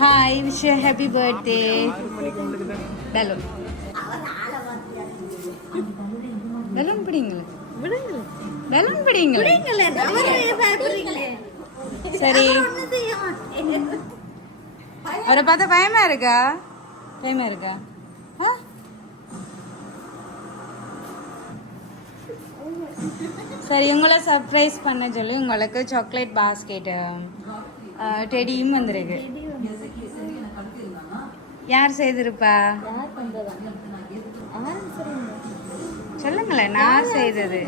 Hi, wish you a happy birthday. Balloon. Balloon பிடிங்களே. Balloon பிடிங்களே. சரி. அவரை பார்த்தா பயமா இருக்கா? பயமா இருக்கா? சரி, உங்களை சர்ப்ரைஸ் பண்ண சொல்லி உங்களுக்கு சாக்லேட் பாஸ்கெட் டெடியும் வந்திருக்கு. யார் செய்திருப்பா? சொல்லுங்களேன். நான் செய்தது.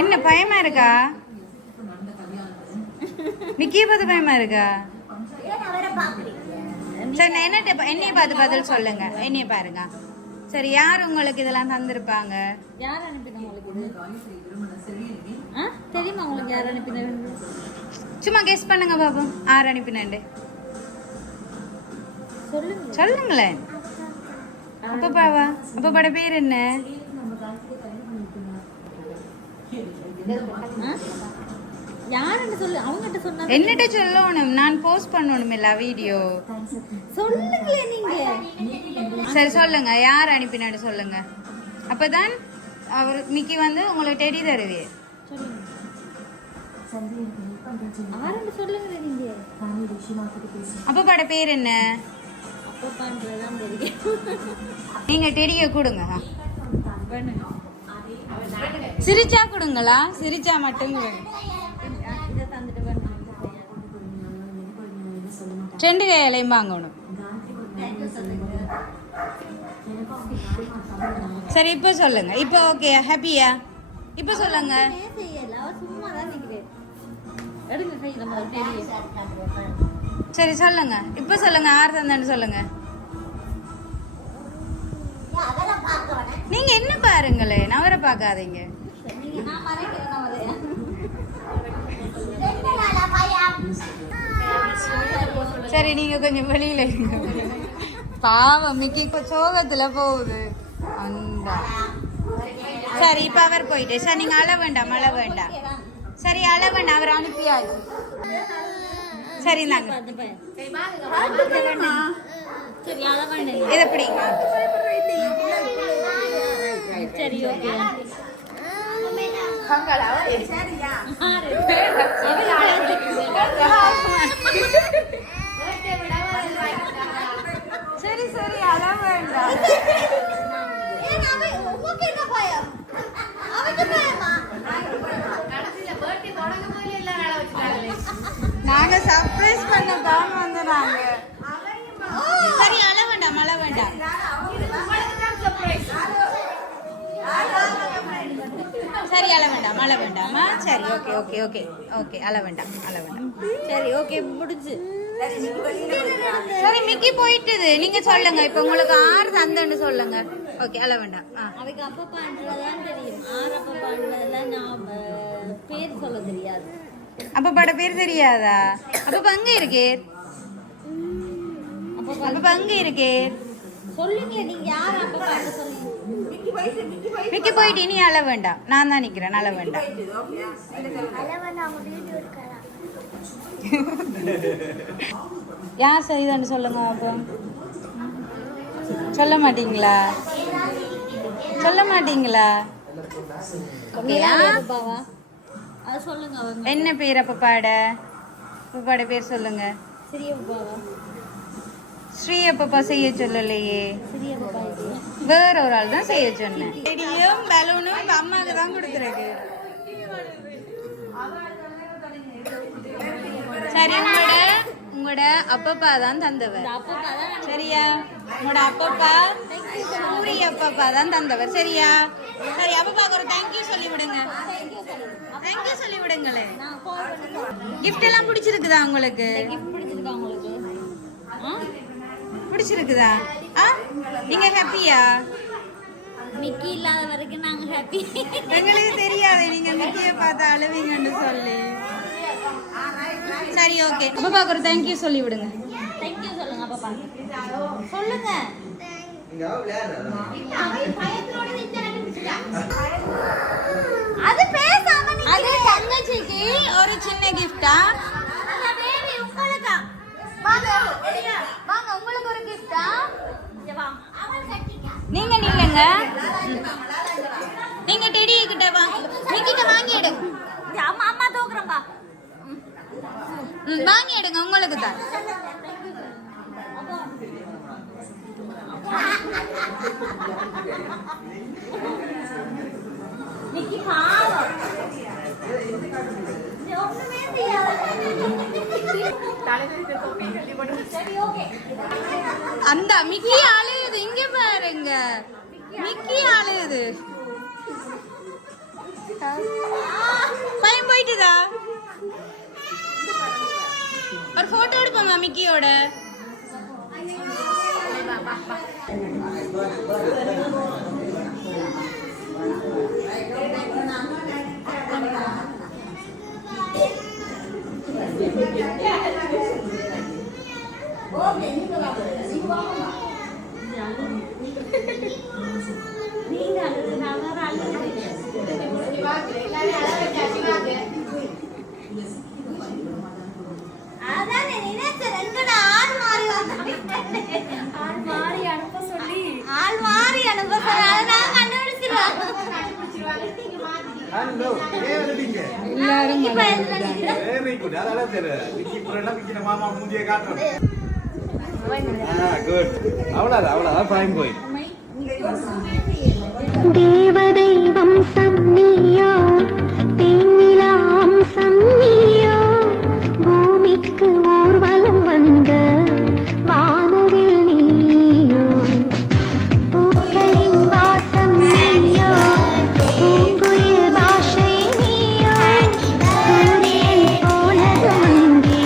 என்ன பயமா இருக்கா? மிக்கிய பார்த்து பயமா இருக்கா? சரி, நான் என்னைய பார்த்து பதில் சொல்லுங்க. என்னைய பாருங்க. சரி, யார் உங்களுக்கு இதெல்லாம் தந்திருப்பாங்க? யார் அனுப்பினா உங்களுக்கு? தெரியுமா உங்களுக்கு யார் அனுப்பினா? சும்மா கெஸ் பண்ணுங்க பாப்போம். யார் அனுப்பினாண்டு சொல்லுங்களேன். அப்பப்பாவா? அப்பப்பாட பேர் என்ன? யாருன்னு சொல்லு. அவங்ககிட்ட சொன்னா என்னட்ட சொல்லணும். நான் போஸ்ட் பண்ணணும் எல்லா வீடியோ. சொல்லுங்களே நீங்க. சரி சொல்லுங்க, யார் அனுப்பினாடு சொல்லுங்க. அப்பதான் அவர் மிக்கி வந்து உங்களுக்கு டெடி தருவே. யாருன்னு சொல்லுங்க நீங்க. அப்பப்பாட பேர் என்ன? அப்பப்பான்றதான் தெரியும். நீங்க டெடியை கொடுங்க. சிரிச்சா கொடுங்களா? சிரிச்சா மட்டும் கொடுங்க. ரெண்டு கையிலையும் வாங்கணும். சரி, இப்போ சொல்லுங்க. இப்போ ஓகே, ஹாப்பியா? இப்போ சொல்லுங்க. சரி சொல்லுங்க. இப்போ சொல்லுங்க. யார் தந்தேன்னு சொல்லுங்க. நீங்க என்ன பாருங்களேன், அவரை பார்க்காதீங்க. சரி, நீங்க கொஞ்சம் வெளியில இருங்க. பாவம் மிக்கி இப்ப சோகத்துல போகுது. அந்த சரி, இப்ப அவர் போயிட்டு. சரி, நீங்க அழ வேண்டாம், அழ வேண்டாம். சரி, அழ வேண்டாம், அவர் அனுப்பியாச்சு. சரி, நாங்க இதை பிடிங்க. சரி, ஓகே. சரி சரி, அழ வேண்டாம். நாங்க சர்ப்ரைஸ் பண்ண தான் வந்து நாங்க. சரி, அழ வேண்டாம், அழ வேண்டாம். சரி, அழ வேண்டாம், அழ வேண்டாமா? சரி, ஓகே ஓகே ஓகே ஓகே, அழ வேண்டாம், அழ வேண்டாம். சரி, ஓகே, முடிஞ்சு. சரி, மிக்கி போயிட்டுது. நீங்க சொல்லுங்க. இப்ப உங்களுக்கு ஆறு தந்தன்னு சொல்லுங்க. ஓகே, அழ வேண்டாம். அவைக்கு அப்பப்பான்றதான் தெரியும். ஆறு அப்பப்பான்றதெல்லாம் நான் பேர் சொல்ல தெரியாது. அப்பப்பாட பேர் தெரியாதா? அப்பப்ப அங்க இருக்கே. அப்பப்ப அங்க இருக்கே. சொல்லுங்க, நீங்க யார் அப்பப்பான்னு சொல்லுங்க. மிக்கி போயிட்டு இனி அழ வேண்டாம். நான் தான் நிக்கிறேன், அழ வேண்டாம். யார் செய்தான்னு சொல்லுங்க. அப்போ சொல்ல மாட்டீங்களா? சொல்ல மாட்டீங்களா? அது சொல்லுங்க. என்ன பேர் அப்பப்பாட? அப்பப்பாட பேர் சொல்லுங்க. ஸ்ரீ அப்பப்பா செய்ய சொல்லலையே. வேற ஒரு ஆள் தான் செய்ய சொன்னேன். செடியும் பலூனும் அம்மாவுக்கு தான் கொடுத்துருக்கு. சரி, உங்களோட அப்பப்பா தான் தந்தவர். சரியா? உங்களோட அப்பப்பா சூரி அப்பப்பா தான் தந்தவர். சரியா? சரி, அப்பப்பாக்கு ஒரு தேங்க்யூ சொல்லி விடுங்க. தேங்க்யூ சொல்லி விடுங்களே. கிஃப்ட் எல்லாம் பிடிச்சிருக்குதா உங்களுக்கு? பிடிச்சிருக்குதா? நீங்க ஹாப்பியா? மிக்கி இல்லாத வரைக்கும் நாங்க ஹாப்பி. எங்களுக்கு தெரியாது நீங்க மிக்கியை பார்த்து அழுவீங்கன்னு சொல்லி. சரி, ஓகே. அப்பப்பாக்கு ஒரு தேங்க்யூ சொல்லி விடுங்க. தேங்க்யூ சொல்லுங்க. அப்பப்பா சொல்லுங்க. அது பேசாம அது தங்க சின்ன கிஃப்டா? வாங்க வாங்க, உங்களுக்கு ஒரு கிஃப்டா? நீங்க நில்லுங்க. நீங்க டெடி கிட்ட வாங்க, நீங்கிட்ட வாங்கி எடு. அம்மா அம்மா தூக்குறப்பா. வாங்கி எடுங்க, உங்களுக்கு தான். நிக்கி பாவம். ஒண்ணுமே தெரியாது. சரி ஓகே. அந்த மிக்கி அழுகுது, இங்க பாருங்க. மிக்கி அழுகுது. பையன் போயிட்டுதா? ஒரு போட்டோ எடுப்போமா மிக்கியோட? எல்லாரும் வெரி குட். அதால தெரியும் விக்கி புரண்டா விக்கி மாமா மூஞ்சியை காட்டுறோம். குட். அவ்வளவுதான் ஃபைன் போய். தேவதை வம்சம் நீயோ, தேனிலா அம்சம் நீயோ, பூமிக்கு ஊர்வலம் வந்த வானவில் நீயோ, பூக்களின் வாசம் நீயோ, பூங்குயில் பாஷை நீயோ, சூரியன் போனது அங்கே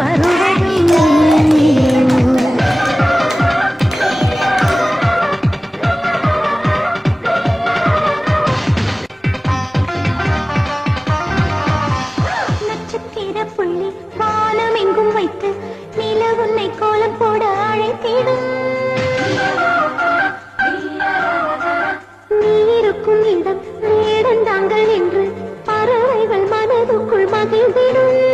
வருவதும் நீயோ. நட்சத்திர புள்ளி வானம் எங்கும் வைத்து நில உன்னை கோலம் போட அழைத்திடும். நீ இருக்கும் இடம் வேடந்தாங்கள் என்று பறவைகள் மனதுக்குள் மகிழ்ந்திடும்.